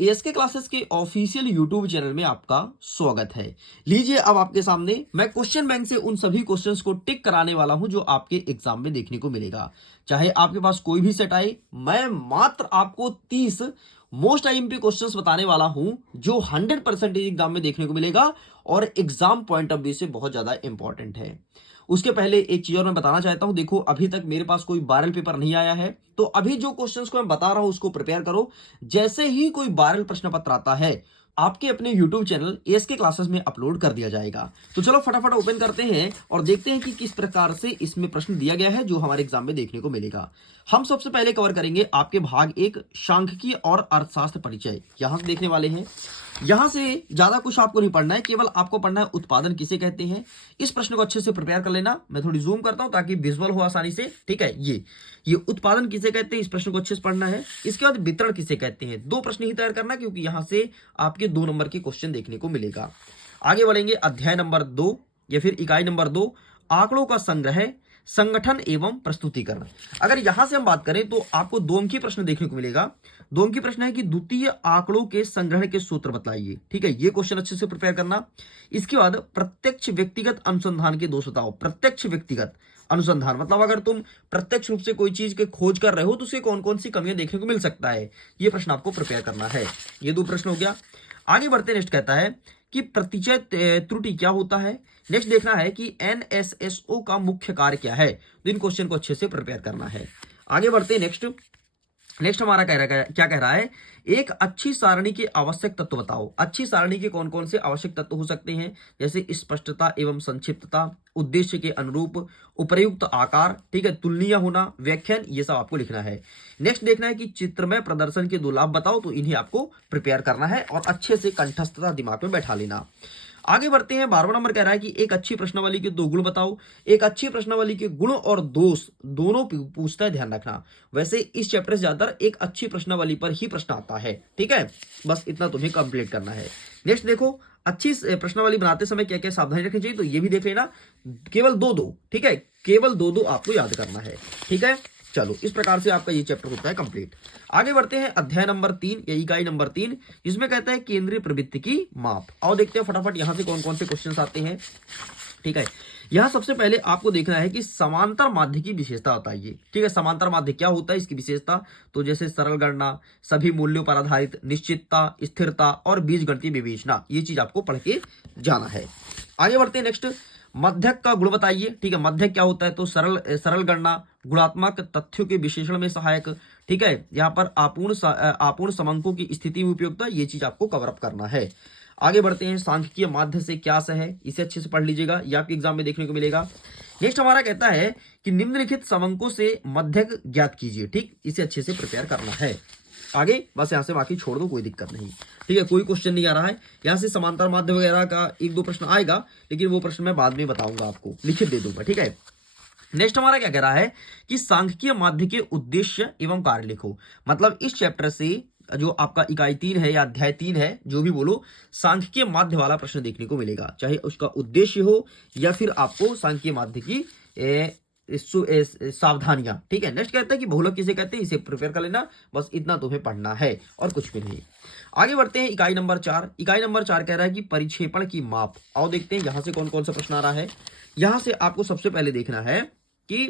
Ask classes के official YouTube channel में आपका स्वागत है। लीजिए अब आपके सामने मैं क्वेश्चन बैंक से उन सभी क्वेश्चंस को टिक कराने वाला हूं जो आपके एग्जाम में देखने को मिलेगा। चाहे आपके पास कोई भी सेट आए, मैं मात्र आपको 30 मोस्ट आईएमपी क्वेश्चंस बताने वाला हूं जो 100% एग्जाम में देखने को मिलेगा और एग्जाम पॉइंट ऑफ व्यू से बहुत ज्यादा इंपॉर्टेंट है। उसके पहले एक चीज और मैं बताना चाहता हूं, देखो अभी तक मेरे पास कोई वायरल पेपर नहीं आया है, तो अभी जो क्वेश्चंस को मैं बता रहा हूं उसको प्रिपेयर करो। जैसे ही कोई वायरल प्रश्न पत्र आता है आपके अपने YouTube चैनल एएसके क्लासेस में अपलोड कर दिया जाएगा। तो चलो फटाफट ओपन करते हैं और देखते हैं कि किस प्रकार से इसमें प्रश्न दिया गया है जो हमारे एग्जाम में देखने को मिलेगा। हम सबसे पहले कवर करेंगे आपके भाग 1 सांख्यिकी और अर्थशास्त्र परिचय। यहां से देखने वाले हैं। यहां से ज्यादा कुछ आपको नहीं पढ़ना है, केवल आपको पढ़ना है उत्पादन किसे कहते हैं। इस प्रश्न को अच्छे से प्रिपेयर कर लेना। मैं थोड़ी जूम करता हूं ताकि विजुअल हो आसानी से। ठीक है, ये उत्पादन किसे कहते हैं, इस प्रश्न को अच्छे से पढ़ना है। इसके बाद वितरण किसे कहते हैं, 2 प्रश्न ही तैयार करना क्योंकि यहां से आपके 2 नंबर के क्वेश्चन देखने को मिलेगा। आगे बढ़ेंगे अध्याय नंबर 2 या फिर इकाई नंबर 2, आंकड़ों का संग्रह, संगठन एवं प्रस्तुतिकरण। अगर यहां से हम बात करें तो आपको 2 अंकीय प्रश्न देखने को मिलेगा। 2 अंकीय प्रश्न है कि द्वितीय आंकड़ों के संग्रहण के सूत्र बताइए। ठीक है, ये क्वेश्चन अच्छे से प्रिपेयर करना। इसके बाद प्रत्यक्ष व्यक्तिगत अनुसंधान के दोष बताओ। प्रत्यक्ष व्यक्तिगत अनुसंधान मतलब अगर तुम प्रत्यक्ष रूप से कोई चीज के खोज कर रहे हो तो उससे कौन कौन सी कमियां देखने को मिल सकता है, ये प्रश्न आपको प्रिपेयर करना है। ये 2 प्रश्न हो गया। आगे बढ़ते नेक्स्ट कहता है कि प्रतिचय त्रुटि क्या होता है। नेक्स्ट देखना है कि एनएसएसओ का मुख्य कार्य क्या है। तो इन क्वेश्चन को अच्छे से प्रिपेयर करना है। आगे बढ़ते नेक्स्ट हमारा क्या कह रहा है, एक अच्छी सारणी के आवश्यक तत्व बताओ। अच्छी सारणी के कौन कौन से आवश्यक तत्व हो सकते हैं, जैसे स्पष्टता एवं संक्षिप्तता, उद्देश्य के अनुरूप, उपयुक्त आकार, ठीक है, तुलनीय होना, व्याख्यान, ये सब आपको लिखना है। नेक्स्ट देखना है कि चित्रमय प्रदर्शन के 2 लाभ बताओ। तो इन्हें आपको प्रिपेयर करना है और अच्छे से कंठस्थता दिमाग में बैठा लेना। आगे बढ़ते हैं। 12वां नंबर कह रहा है कि एक अच्छी प्रश्नावली के 2 गुण बताओ। एक अच्छी प्रश्नावली के गुण और दोष दोनों पूछता है, ध्यान रखना। वैसे इस चैप्टर से ज्यादातर एक अच्छी प्रश्नावली पर ही प्रश्न आता है। ठीक है, बस इतना तुम्हें कंप्लीट करना है। नेक्स्ट देखो, अच्छी प्रश्नावली बनाते समय क्या क्या सावधानी रखनी चाहिए, तो ये भी देख लेना। केवल 2-2, ठीक है, केवल 2-2 आपको याद करना है। ठीक है, चलो इस प्रकार से आपका ये चैप्टर होता है कंप्लीट। आगे बढ़ते हैं अध्याय नंबर 3 या इकाई नंबर 3, जिसमें कहता है केंद्रीय प्रवृत्ति की माप। आओ देखते हैं फटाफट यहां से कौन कौन से क्वेश्चंस आते हैं। ठीक है, यहां सबसे पहले आपको देखना है कि समांतर माध्य की विशेषता बताइए। ठीक है, समांतर माध्य क्या होता है, इसकी विशेषता, तो जैसे सरल गणना, सभी मूल्यों पर आधारित, निश्चितता, स्थिरता और बीजगणितीय विवेचना, ये चीज आपको पढ़ के जाना है। आगे बढ़ते हैं नेक्स्ट, मध्यक का गुण बताइए। ठीक है, मध्यक क्या होता है, तो सरल गणना, गुणात्मक तथ्यों के विश्लेषण में सहायक। ठीक है, यहाँ पर आपूर्ण समंकों की स्थिति में उपयोगिता, ये चीज आपको कवर अप करना है। आगे बढ़ते हैं, सांख्यिकीय माध्य से क्या सह है, इसे अच्छे से पढ़ लीजिएगा, ये आपके एग्जाम में देखने को मिलेगा। नेक्स्ट हमारा कहता है कि निम्नलिखित समंकों से मध्यक ज्ञात कीजिए। ठीक, इसे अच्छे से प्रिपेयर करना है। आगे बस यहां से बाकी छोड़ दो, कोई दिक्कत नहीं। ठीक है, कोई क्वेश्चन नहीं आ रहा है यहां से। समांतर माध्य वगैरह का 1-2 प्रश्न आएगा, लेकिन वो प्रश्न मैं बाद में बताऊंगा, आपको लिखित दे दूंगा। ठीक है, नेक्स्ट हमारा क्या कह रहा है कि सांख्यिकीय माध्य के उद्देश्य एवं कार्य लिखो। मतलब इस चैप्टर से जो आपका इकाई 3 है या अध्याय 3 है, जो भी बोलो, सांख्यिकीय माध्य वाला प्रश्न देखने को मिलेगा, चाहे उसका उद्देश्य हो या फिर आपको सांख्यिकीय माध्य की सावधानियां। ठीक है, नेक्स्ट कहता है कि बहुलक किसे कहते हैं, इसे प्रिपेयर कर लेना, बस इतना तुम्हें पढ़ना है और कुछ भी नहीं। आगे बढ़ते हैं इकाई नंबर 4। इकाई नंबर 4 कह रहा है कि परिक्षेपण की माप। आओ देखते हैं यहां से कौन कौन सा प्रश्न आ रहा है। यहां से आपको सबसे पहले देखना है कि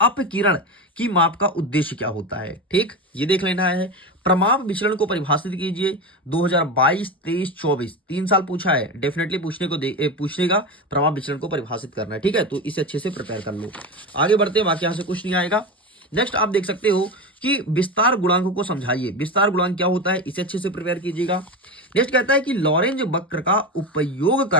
अपकिरण की माप का उद्देश्य क्या होता है। ठीक, ये देख लेना है। प्रमाप विचलन को परिभाषित कीजिए। 2022, 23, 24 3 साल पूछा है, डेफिनेटली पूछेगा। प्रमाप विचलन को परिभाषित करना है। ठीक है, तो इसे अच्छे से प्रिपेयर कर लो। आगे बढ़ते हैं, बाकी यहां से कुछ नहीं आएगा। नेक्स्ट आप देख सकते हो कि विस्तार गुणांक को समझाइए। विस्तार गुणांक क्या होता है, इसे अच्छे से प्रिपेयर कीजिएगा। नेक्स्ट कहता है कि लॉरेंज वक्र का उपयोग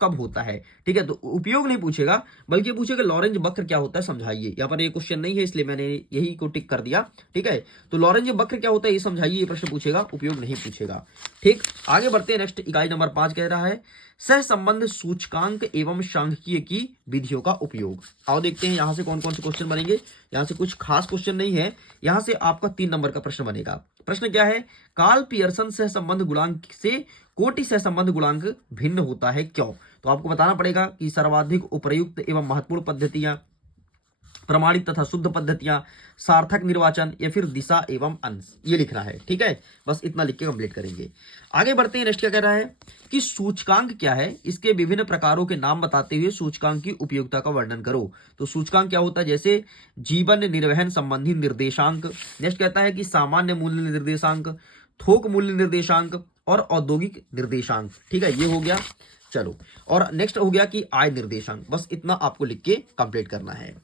कब होता है। ठीक है, तो उपयोग नहीं पूछेगा, बल्कि पूछेगा लॉरेंज वक्र क्या होता है, समझाइए। यहाँ पर ये क्वेश्चन नहीं है, इसलिए मैंने यही को टिक कर दिया। ठीक है, तो लॉरेंज वक्र क्या होता है ये समझाइए, ये प्रश्न पूछेगा, उपयोग नहीं पूछेगा। ठीक, आगे बढ़ते हैं। नेक्स्ट इकाई नंबर 5 कह रहा है सहसंबंध सूचकांक एवं सांख्यिकीय की विधियों का उपयोग। आओ देखते हैं यहां से कौन कौन से क्वेश्चन बनेंगे। यहां से कुछ खास क्वेश्चन नहीं है, यहां से आपका 3 नंबर का प्रश्न बनेगा। प्रश्न क्या है, कार्ल पियर्सन सहसंबंध गुणांक से कोटि सहसंबंध गुणांक भिन्न होता है, क्यों। तो आपको बताना पड़ेगा कि सर्वाधिक उपयुक्त एवं महत्वपूर्ण पद्धतियां, प्रमाणित तथा शुद्ध पद्धतियां, सार्थक निर्वाचन या फिर दिशा एवं अंश, ये लिखना है। ठीक है, बस इतना लिख के कंप्लीट करेंगे। आगे बढ़ते हैं। नेक्स्ट क्या कह रहा है कि सूचकांक क्या है, इसके विभिन्न प्रकारों के नाम बताते हुए सूचकांक की उपयोगिता का वर्णन करो। तो सूचकांक क्या होता है, जैसे जीवन निर्वहन संबंधी निर्देशांक। नेक्स्ट कहता है कि सामान्य मूल्य निर्देशांक, थोक मूल्य निर्देशांक और औद्योगिक निर्देशांक। ठीक है, ये हो गया। चलो, और नेक्स्ट हो गया कि आय निर्देशांक। बस इतना आपको लिख के कंप्लीट करना है।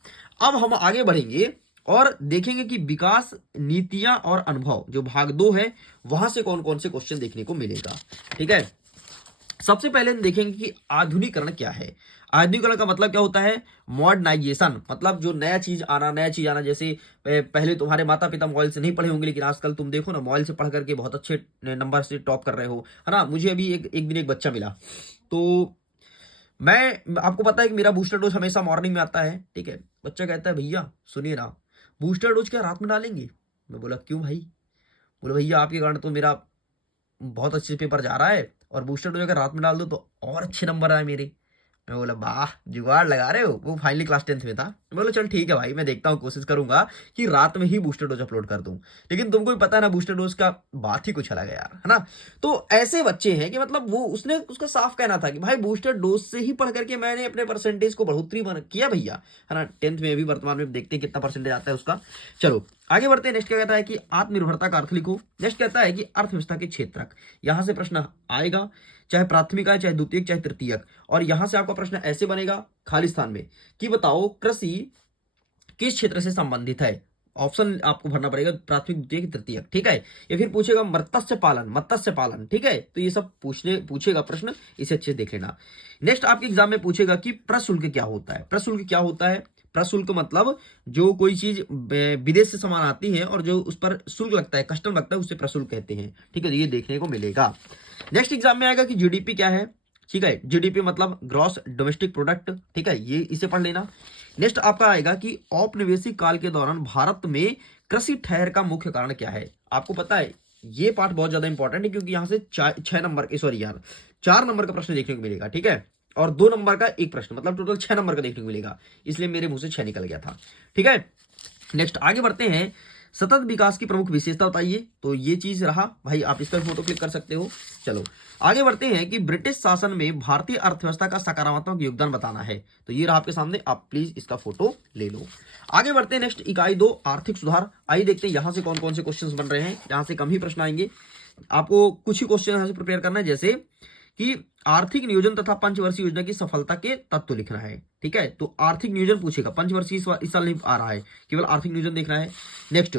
अब हम आगे बढ़ेंगे और देखेंगे कि विकास नीतियां और अनुभव, जो भाग 2 है, वहां से कौन कौन से क्वेश्चन देखने को मिलेगा। ठीक है, सबसे पहले हम देखेंगे कि आधुनिकरण क्या है। आधुनिकरण का मतलब क्या होता है, मॉडर्नाइजेशन, मतलब जो नया चीज आना। जैसे पहले तुम्हारे माता पिता मोबाइल से नहीं पढ़े होंगे, लेकिन आजकल तुम देखो ना, मोबाइल से पढ़ करके बहुत अच्छे नंबर से टॉप कर रहे हो, है ना। मुझे अभी एक दिन एक बच्चा मिला, तो मैं, आपको पता है कि मेरा बूस्टर डोज हमेशा मॉर्निंग में आता है। ठीक है, बच्चा कहता है भैया सुनिए ना, बूस्टर डोज क्या रात में डालेंगे। मैं बोला क्यों भाई। बोले भैया आपके कारण तो मेरा बहुत अच्छे पेपर जा रहा है, और बूस्टर डोज अगर रात में डाल दो तो और अच्छे नंबर आए मेरे। मैं बोला वाह, जुगाड़ लगा रहे हो। वो फाइनली क्लास 10th में था। मैं बोला चल ठीक है भाई, मैं देखता हूँ, कोशिश करूंगा कि रात में ही बूस्टर डोज अपलोड कर दूं। लेकिन तुमको भी पता है ना, बूस्टर डोज का बात ही कुछ अलग है यार, है ना। तो ऐसे बच्चे हैं कि मतलब वो, उसने उसका साफ कहना था कि भाई बूस्टर डोज से ही पढ़ करके मैंने अपने परसेंटेज को बढ़ोतरी किया भैया, है ना। 10th में अभी वर्तमान में देखते हैं कितना परसेंटेज आता है उसका। चलो आगे बढ़ते हैं। नेक्स्ट क्या कहता है कि आत्मनिर्भरता का अर्थ लिखो। नेक्स्ट कहता है कि अर्थव्यवस्था के क्षेत्रक, यहां से प्रश्न आएगा, चाहे प्राथमिक है, चाहे द्वितीयक, चाहे तृतीयक। और यहां से आपका प्रश्न ऐसे बनेगा खाली स्थान में कि बताओ कृषि किस क्षेत्र से संबंधित है। ऑप्शन आपको भरना पड़ेगा, प्राथमिक, द्वितीयक, तृतीयक। ठीक है, या फिर पूछेगा मत्स्य पालन। ठीक है, तो ये सब पूछेगा प्रश्न, इसे अच्छे से देख लेना। नेक्स्ट आपके एग्जाम में पूछेगा कि प्रशुल्क क्या होता है। प्रशुल्क क्या होता है, प्रशुल्क मतलब जो कोई चीज विदेश से सामान आती है और जो उस पर शुल्क लगता है, कस्टम लगता है, उसे प्रशुल्क कहते हैं। ठीक है, ये देखने को मिलेगा। नेक्स्ट एग्जाम में आएगा कि जीडीपी क्या है। ठीक है, जीडीपी मतलब ग्रॉस डोमेस्टिक प्रोडक्ट। ठीक है, ये इसे पढ़ लेना। नेक्स्ट आपका आएगा कि औपनिवेशिक काल के दौरान भारत में कृषि ठहर का मुख्य कारण क्या है। आपको पता है ये पार्ट बहुत ज्यादा इंपॉर्टेंट है, क्योंकि यहां से 4 नंबर का प्रश्न देखने को मिलेगा। ठीक है, और 2 नंबर का एक प्रश्न, मतलब टोटल 6 नंबर का देखने को मिलेगा, इसलिए मेरे मुंह से 6 निकल गया था। ठीक है, नेक्स्ट आगे बढ़ते हैं। सतत विकास की प्रमुख विशेषता बताइए। तो ये चीज रहा भाई, आप इसका फोटो क्लिक कर सकते हो। चलो आगे बढ़ते हैं कि ब्रिटिश शासन में भारतीय अर्थव्यवस्था का सकारात्मक योगदान बताना है। तो ये रहा आपके सामने, आप प्लीज इसका फोटो ले लो। आगे बढ़ते हैं। नेक्स्ट इकाई 2 आर्थिक सुधार। आइए देखते हैं यहां से कौन कौन से क्वेश्चंस बन रहे हैं। यहां से कम ही प्रश्न आएंगे, आपको कुछ ही क्वेश्चन यहां से प्रिपेयर करना है, जैसे कि आर्थिक नियोजन तथा पंचवर्षीय योजना की सफलता के तत्व लिखना है। ठीक है, तो आर्थिक नियोजन पूछेगा, पंचवर्षीय इस साल नहीं आ रहा है, केवल आर्थिक नियोजन देखना है। नेक्स्ट,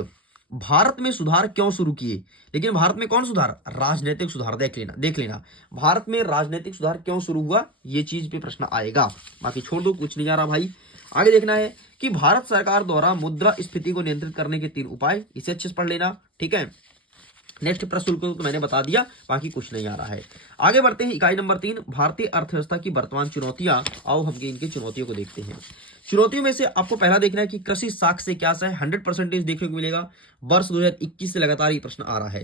भारत में सुधार क्यों शुरू किए। लेकिन भारत में कौन सुधार, राजनीतिक सुधार। देख लेना भारत में राजनीतिक सुधार क्यों शुरू हुआ, ये चीज पे प्रश्न आएगा। बाकी छोड़ दो, कुछ नहीं आ रहा भाई। आगे देखना है कि भारत सरकार द्वारा मुद्रा स्फीति को नियंत्रित करने के 3 उपाय, इसे अच्छे से पढ़ लेना। ठीक है, नेक्स्ट प्रशुल्क तो मैंने बता दिया, बाकी कुछ नहीं आ रहा है। आगे बढ़ते हैं। इकाई नंबर 3 भारतीय अर्थव्यवस्था की वर्तमान चुनौतियां। आओ हम इनकी चुनौतियों को देखते हैं। चुनौतियों में से आपको पहला देखना है कि कृषि साख से क्या है, 100% देखने को मिलेगा। वर्ष 2021 से लगातार ये प्रश्न आ रहा है।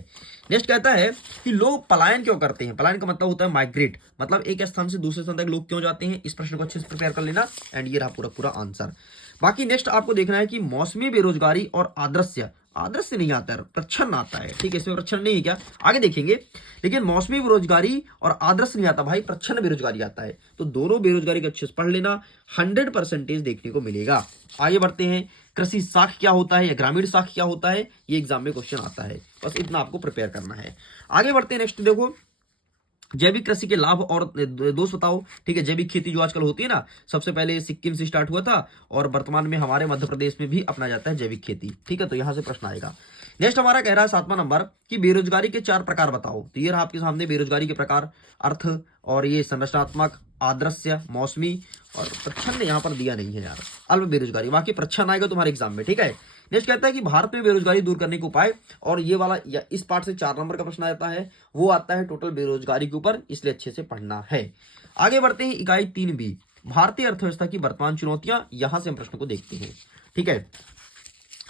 नेक्स्ट कहता है कि लोग पलायन क्यों करते हैं। पलायन का मतलब होता है माइग्रेट, मतलब एक स्थान से दूसरे स्थान तक लोग क्यों जाते हैं। इस प्रश्न को अच्छे से प्रिपेयर कर लेना, एंड ये रहा पूरा आंसर। बाकी नेक्स्ट आपको देखना है कि मौसमी बेरोजगारी और आदर्श नहीं आता है, प्रच्छन्न आता है। ठीक है, इसमें प्रच्छन्न नहीं है क्या, आगे देखेंगे। लेकिन मौसमी बेरोजगारी और आदर्श नहीं आता भाई, प्रच्छन्न बेरोजगारी आता है। तो दोनों बेरोजगारी को अच्छे से पढ़ लेना, 100% देखने को मिलेगा। आगे बढ़ते हैं। कृषि साख क्या होता है या ग्रामीण साख क्या होता है, ये एग्जाम में क्वेश्चन आता है, बस इतना आपको प्रिपेयर करना है। आगे बढ़ते हैं। नेक्स्ट देखो, जैविक कृषि के लाभ और दोष बताओ। ठीक है, जैविक खेती जो आजकल होती है ना, सबसे पहले सिक्किम से स्टार्ट हुआ था और वर्तमान में हमारे मध्य प्रदेश में भी अपनाया जाता है जैविक खेती। ठीक है, तो यहां से प्रश्न आएगा। नेक्स्ट हमारा कह रहा है 7वां नंबर कि बेरोजगारी के 4 प्रकार बताओ। तो ये रहा आपके सामने बेरोजगारी के प्रकार, अर्थ और ये संरचनात्मक, आदर्श्य, मौसमी और प्रच्छन्न यहां पर दिया नहीं है यार, अल्प बेरोजगारी। बाकी प्रच्छन्न आएगा तुम्हारे एग्जाम में। ठीक है, नेक्स्ट कहता है कि भारत में बेरोजगारी दूर करने के उपाय, और ये वाला या इस पार्ट से 4 नंबर का प्रश्न आता है, वो आता है टोटल बेरोजगारी के ऊपर, इसलिए अच्छे से पढ़ना है। आगे बढ़ते हैं। इकाई 3B भारतीय अर्थव्यवस्था की वर्तमान चुनौतियां, यहां से हम प्रश्न को देखते हैं। ठीक है,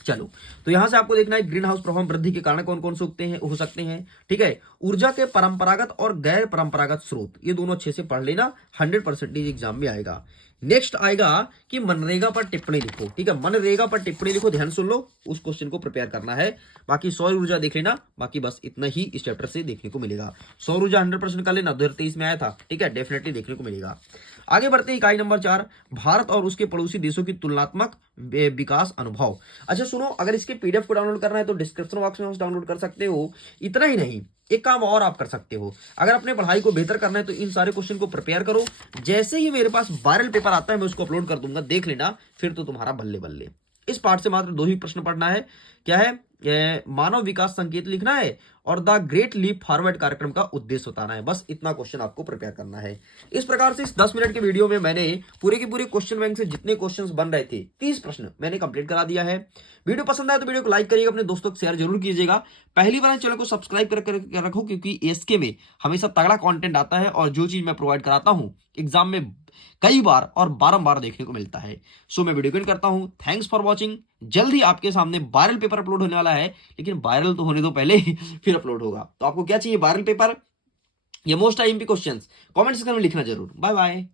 चलो तो यहां से आपको देखना है ग्रीन हाउस प्रभाव वृद्धि के कारण कौन कौन से हो सकते हैं। ठीक है, ऊर्जा के परंपरागत और गैर परंपरागत स्रोत, ये दोनों अच्छे से पढ़ लेना, 100% एग्जाम में आएगा। नेक्स्ट आएगा कि मनरेगा पर टिप्पणी लिखो। ठीक है, मनरेगा पर टिप्पणी लिखो, ध्यान सुन लो, उस क्वेश्चन को प्रिपेयर करना है। बाकी सौर ऊर्जा देख लेना, बाकी बस इतना ही इस चैप्टर से देखने को मिलेगा। सौर ऊर्जा 100% कर लेना, 2023 में आया था। ठीक है, डेफिनेटली देखने को मिलेगा। आगे बढ़ते हैं, इकाई नंबर 4, भारत और उसके पड़ोसी देशों की तुलनात्मक विकास अनुभव। अच्छा सुनो, अगर इसके पीडीएफ को डाउनलोड करना है तो डिस्क्रिप्शन बॉक्स में डाउनलोड कर सकते हो। इतना ही नहीं, एक काम और आप कर सकते हो, अगर अपने पढ़ाई को बेहतर करना है तो इन सारे क्वेश्चन को प्रिपेयर करो। जैसे ही मेरे पास वायरल पेपर आता है मैं उसको अपलोड कर दूंगा, देख लेना, फिर तो तुम्हारा बल्ले बल्ले। इस पार्ट से मात्र 2 ही प्रश्न पढ़ना है। क्या है? मानव विकास संकेत लिखना है और द ग्रेट लीप फॉरवर्ड कार्यक्रम का उद्देश्य बताना है। बस इतना क्वेश्चन आपको प्रिपेयर करना है। इस प्रकार से इस 10 मिनट के वीडियो में मैंने पूरे के पूरे क्वेश्चन बैंक से जितने क्वेश्चंस बन रहे थे 30 प्रश्न मैंने कंप्लीट करा दिया है। वीडियो पसंद आए तो वीडियो को लाइक करिएगा, अपने दोस्तों को शेयर जरूर कीजिएगा। पहली बार चैनल को सब्सक्राइब कर रखो, क्योंकि एसके में हमेशा तगड़ा कंटेंट आता है और जो चीज मैं प्रोवाइड कराता हूं एग्जाम में कई बार और बारंबार देखने को मिलता है। सो मैं वीडियो को एंड करता हूं। Thanks for watching. जल्द ही आपके सामने वायरल पेपर अपलोड होने वाला है, लेकिन वायरल तो होने दो पहले फिर अपलोड होगा। तो आपको क्या चाहिए? वायरल पेपर या most IMP questions? Comment section में लिखना जरूर। Bye bye.